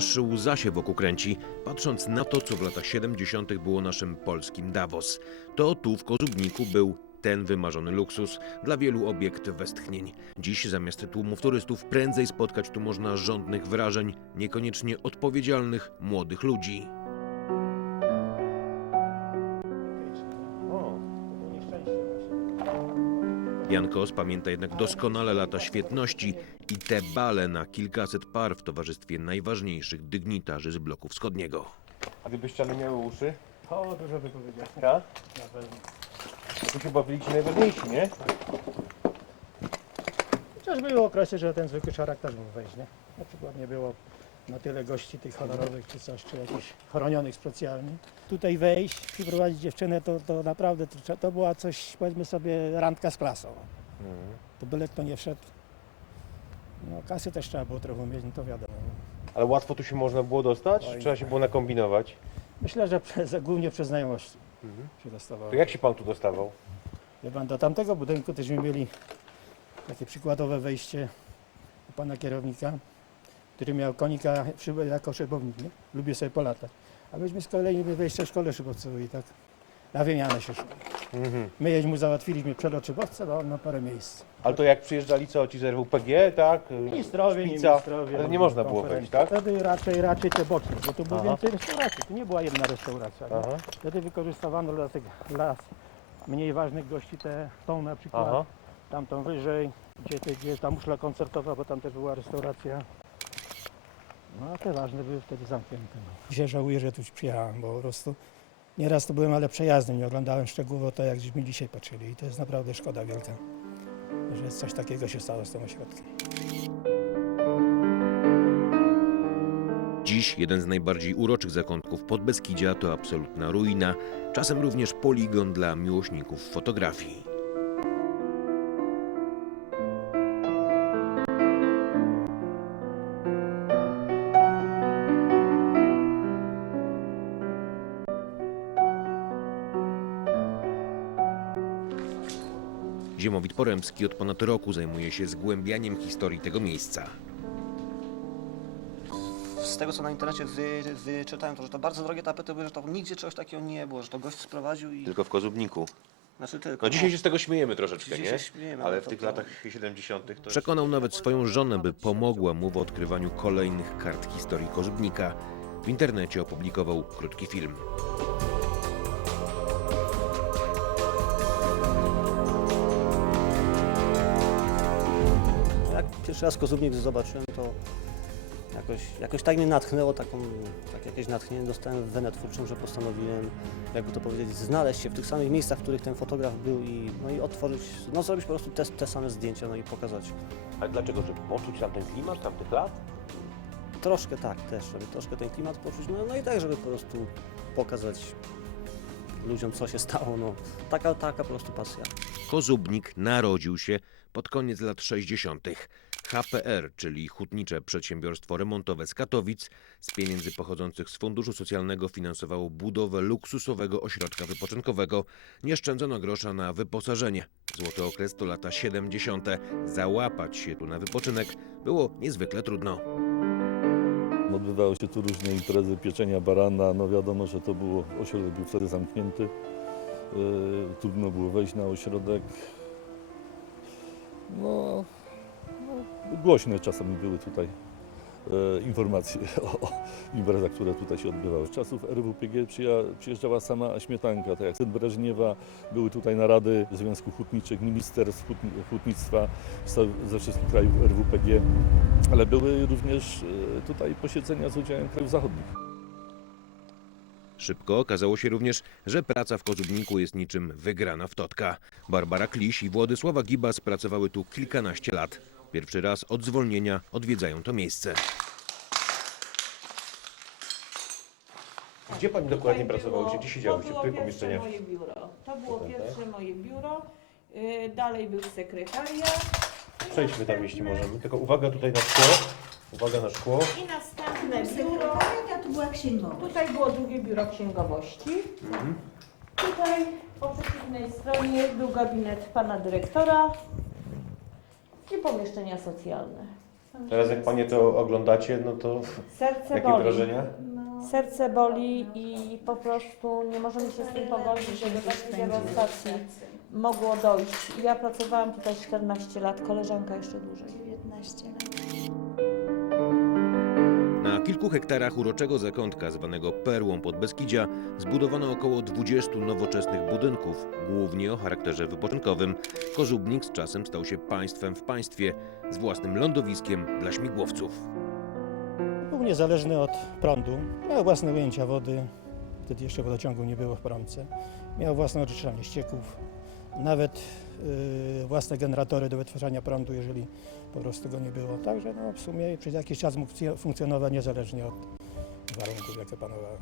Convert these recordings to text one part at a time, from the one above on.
aż łza się wokół kręci, patrząc na to, co w latach 70. było naszym polskim Davos. To tu w Kozubniku był ten wymarzony luksus, dla wielu obiekt westchnień. Dziś zamiast tłumów turystów prędzej spotkać tu można żądnych wrażeń, niekoniecznie odpowiedzialnych młodych ludzi. Jan Kos pamięta jednak doskonale lata świetności i te bale na kilkaset par w towarzystwie najważniejszych dygnitarzy z bloku wschodniego. A gdyby ściany miały uszy? O, dużo by powiedział. Ja? Na pewno. To chyba byli ci najważniejsi, nie? Chociaż były okresy, że ten zwykły szarak też mógł wejść, nie? Na przykład nie było na tyle gości tych honorowych czy coś, czy jakichś chronionych specjalnie. Tutaj wejść, przyprowadzić dziewczynę, to, to naprawdę to, to była coś, powiedzmy sobie, randka z klasą. To byle kto nie wszedł. No kasy też trzeba było trochę mieć, no to wiadomo. Ale łatwo tu się można było dostać? Oj. Trzeba się było nakombinować. Myślę, że przez, głównie przez znajomości się dostawało. To jak się pan tu dostawał? Wie pan, do tamtego budynku też mieli takie przykładowe wejście u pana kierownika, który miał konika jako szybownik, nie? Lubię sobie polatać. A myśmy z kolei wejście w szkole szybowcowej, tak? Na wymianę się szło. Mhm. My mu załatwiliśmy przelot szybowca no, na parę miejsc. Ale to jak przyjeżdżali co, ci z RWPG, tak? Ministrowie, nie Szpica. ministrowie. Ale nie można było konferencja. wejść, tak? Wtedy raczej, raczej te boczne, bo tu było Aha. więcej restauracji. Tu nie była jedna restauracja. Nie? Aha, Wtedy wykorzystywano dla tych dla mniej ważnych gości te, tą na przykład. aha. tamtą wyżej, gdzie, gdzie ta muszla koncertowa, bo tam też była restauracja. No a te ważne były wtedy zamknięte. No. Dzisiaj żałuję, że tu przyjechałem, bo po prostu nieraz to byłem, ale przejazdem, nie oglądałem szczegółowo to, jak żeśmy dzisiaj patrzyli i to jest naprawdę szkoda wielka, że coś takiego się stało z tym ośrodkiem. Dziś jeden z najbardziej uroczych zakątków Podbeskidzia to absolutna ruina, czasem również poligon dla miłośników fotografii. Ziemowit Poremski od ponad roku zajmuje się zgłębianiem historii tego miejsca. z tego co na internecie wy, wyczytałem, to że to bardzo drogie tapety były, że to nigdzie czegoś takiego nie było, że to gość sprowadził i... Tylko w Kozubniku. Znaczy tylko. No dzisiaj się z tego śmiejemy troszeczkę, Dzisiaj nie? się śmiejemy, Ale ale w to tych to- latach 70. to Przekonał nawet swoją żonę, by pomogła mu w odkrywaniu kolejnych kart historii Kozubnika. W internecie opublikował krótki film. Pierwszy raz Kozubnik zobaczyłem, to jakoś, jakoś tak mnie natchnęło, taką, tak jakieś natchnienie dostałem w wenę twórczą, że postanowiłem, jakby to powiedzieć, znaleźć się w tych samych miejscach, w których ten fotograf był i, no i otworzyć, no zrobić po prostu te, te same zdjęcia, no i pokazać. Ale dlaczego? Żeby poczuć tam ten klimat tamtych lat? Troszkę tak też, żeby troszkę ten klimat poczuć, no, no i tak, żeby po prostu pokazać ludziom, co się stało, no. Taka, taka po prostu pasja. Kozubnik narodził się pod koniec lat 60. HPR, czyli Hutnicze Przedsiębiorstwo Remontowe z Katowic, z pieniędzy pochodzących z Funduszu Socjalnego finansowało budowę luksusowego ośrodka wypoczynkowego. Nie szczędzono grosza na wyposażenie. Złoty okres to lata 70. Załapać się tu na wypoczynek było niezwykle trudno. Odbywały się tu różne imprezy pieczenia barana. No wiadomo, że to było, ośrodek był wtedy zamknięty. Yy, trudno było wejść na ośrodek. No, głośne czasami były tutaj e, informacje o, o imprezach, które tutaj się odbywały. Z czasów RWPG przyjeżdżała sama śmietanka, tak jak syn Breżniewa. Były tutaj narady Związku Hutniczych, ministerstw hutni, hutnictwa ze wszystkich krajów RWPG, ale były również e, tutaj posiedzenia z udziałem krajów zachodnich. Szybko okazało się również, że praca w Kozubniku jest niczym wygrana w totka. Barbara Kliś i Władysława Gibas pracowały tu kilkanaście lat. Pierwszy raz od zwolnienia odwiedzają to miejsce. Gdzie pani dokładnie Tutaj pracowałyście? było- Gdzie siedziałyście? W To których było pierwsze pomieszczeniach? moje biuro. To było Tutaj, pierwsze moje biuro. Y, Dalej był sekretariat. Przejdźmy tam, jeśli możemy. Tylko uwaga tutaj na szkło. Uwaga na szkło. I następne biuro. Sekretariat to była księgowość. Tutaj było drugie biuro księgowości. Tutaj po przeciwnej stronie był gabinet pana dyrektora i pomieszczenia socjalne. Teraz jak Panie to oglądacie, no to Serce jakie boli. wrażenia? Serce boli i po prostu nie możemy się z tym pogodzić, że do takiej dewastacji mogło dojść. Ja pracowałam tutaj 14 lat, koleżanka jeszcze dłużej. 19 lat. Na kilku hektarach uroczego zakątka zwanego Perłą Podbeskidzia zbudowano około 20 nowoczesnych budynków, głównie o charakterze wypoczynkowym. Kozubnik z czasem stał się państwem w państwie, z własnym lądowiskiem dla śmigłowców. Był niezależny od prądu, miał własne ujęcia wody, wtedy jeszcze wodociągu nie było w Porąbce. Miał własne oczyszczanie ścieków, nawet y, własne generatory do wytwarzania prądu, jeżeli po prostu go nie było. Także no, w sumie przez jakiś czas mógł funkcjo- funkcjonować niezależnie od warunków, jakie panowały.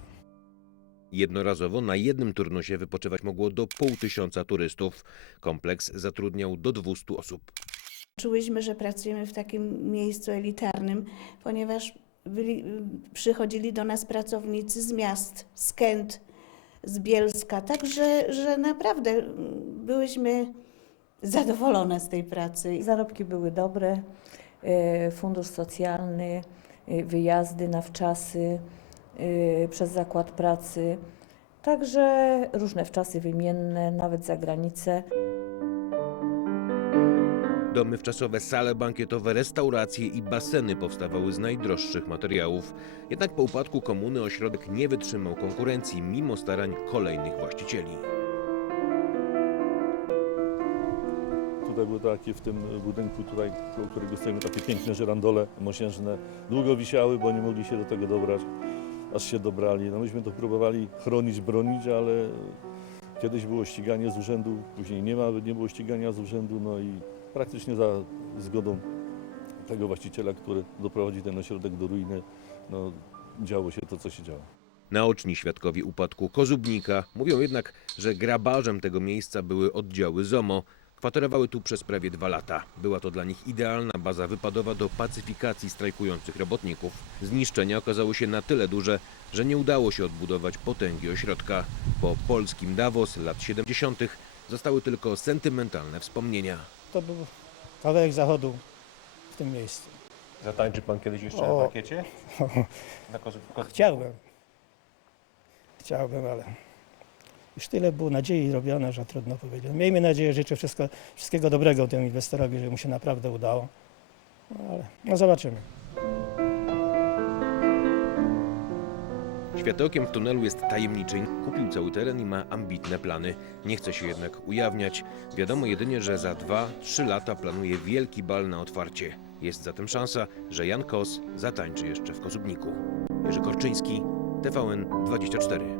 Jednorazowo na jednym turnusie wypoczywać mogło do pół tysiąca turystów. Kompleks zatrudniał do 200 osób. Czułyśmy, że pracujemy w takim miejscu elitarnym, ponieważ byli, przychodzili do nas pracownicy z miast, z Kęt, z Bielska, także że naprawdę mm, byłyśmy zadowolone z tej pracy. Zarobki były dobre, e, fundusz socjalny, e, wyjazdy na wczasy e, przez zakład pracy. Także różne wczasy wymienne, nawet za granicę. Domy wczasowe, sale bankietowe, restauracje i baseny powstawały z najdroższych materiałów. Jednak po upadku komuny ośrodek nie wytrzymał konkurencji mimo starań kolejnych właścicieli. Tutaj były takie w tym budynku, tutaj, koło którego stoimy, takie piękne żerandole mosiężne. Długo wisiały, bo nie mogli się do tego dobrać, aż się dobrali. No myśmy to próbowali chronić, bronić, ale kiedyś było ściganie z urzędu, później nie ma, nie było ścigania z urzędu, no i praktycznie za zgodą tego właściciela, który doprowadzi ten ośrodek do ruiny, no działo się to, co się działo. Naoczni świadkowie upadku Kozubnika mówią jednak, że grabarzem tego miejsca były oddziały ZOMO. Kwaterowały tu przez prawie dwa lata. Była to dla nich idealna baza wypadowa do pacyfikacji strajkujących robotników. Zniszczenia okazały się na tyle duże, że nie udało się odbudować potęgi ośrodka. Po polskim Davos lat 70. zostały tylko sentymentalne wspomnienia. To był kawałek zachodu w tym miejscu. Zatańczy Pan kiedyś jeszcze O. na pakiecie? Na kozu, Chciałbym. Chciałbym, ale już tyle było nadziei robione, że trudno powiedzieć. Miejmy nadzieję, życzę wszystko, wszystkiego dobrego temu inwestorowi, że mu się naprawdę udało. No, ale no zobaczymy. Światełkiem w tunelu jest tajemniczy. Kupił cały teren i ma ambitne plany. Nie chce się jednak ujawniać. Wiadomo jedynie, że za 2-3 lata planuje wielki bal na otwarcie. Jest zatem szansa, że Jan Kos zatańczy jeszcze w Kozubniku. Jerzy Korczyński, TVN 24.